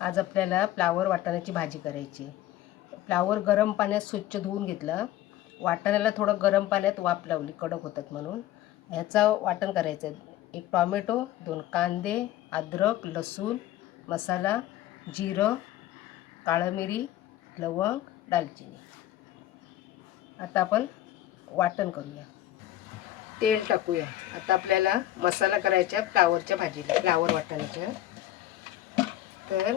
आज आपल्याला फ्लावर वाटाण्याची भाजी करायची. फ्लावर गरम पाण्यात स्वच्छ धुवून घेतलं. वाटाण्याला थोडं गरम पाण्यात वाफ लावली, कडक होतात म्हणून. ह्याचं वाटण करायचं आहे. 1 टोमॅटो, 2 कांदे, अद्रक, लसूण, मसाला, जिरं, काळं मिरी, लवंग, दालचिनी. आता आपण वाटण करूया. तेल टाकूया. आता आपल्याला मसाला करायचा फ्लावरच्या भाजीला, फ्लावर वाटाण्याच्या. तर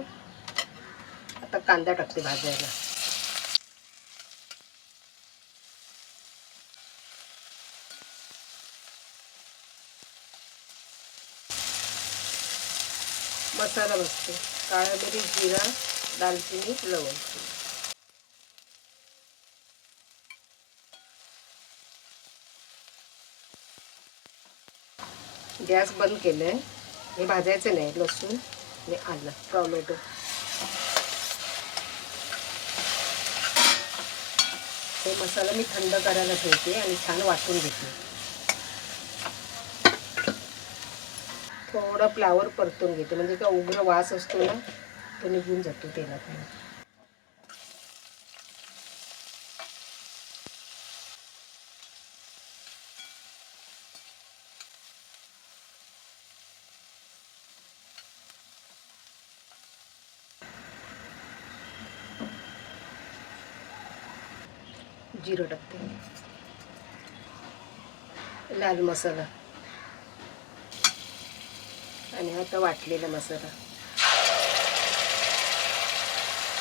आता कांदा टाकते भाजायला. मसाला बसते, काळा मिरी, जिरा, दालचिनी, लवंग. गॅस बंद केलं आहे. हे भाजायचं नाही, लसूण आणि आलं, टोमॅटो. हे मसाला मी थंड करायला ठेवते आणि छान वाटून घेते. थोडं फ्लावर परतून घेते, म्हणजे का उग्र वास असतो ना, तो निघून जातो तेलात. जिरं टाकते, लाल मसाला आणि आता वाटलेला मसाला,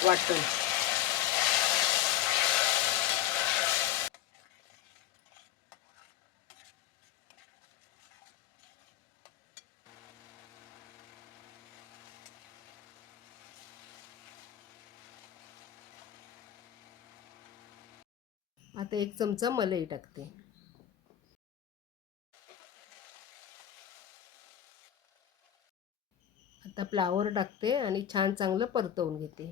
वाटण. आता 1 चमचा मलाई टाकते. आता फ्लावर टाकते आणि छान चांगलं परतवून घेते.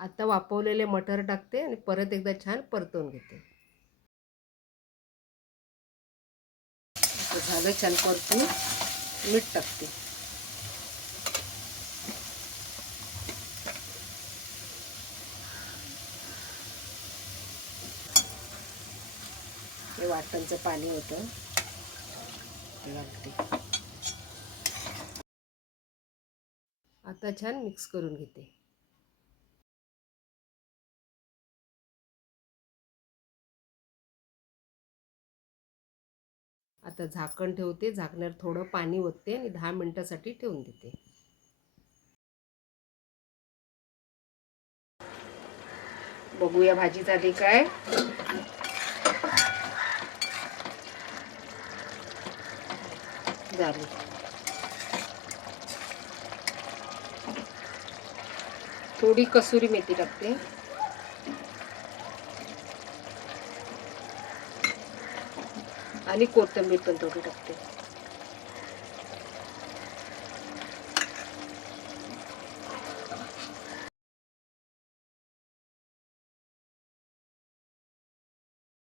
आता वाफवलेले मटर टाकते आणि परत एकदा छान परतवून घेते. झालं छान परतून. मीठ टाकते. हे वाटणचं पाणी होतं, लागते. आता छान मिक्स करून घेते. आता झाकण ठेवते. झाकण्यावर थोडं पाणी ओतते आणि 10 मिनिटासाठी ठेवून देते. बघूया भाजी झाली काय. झाली. थोडी कसुरी मेथी टाकते आणि कोथिंबीर पण थोडी टाकते.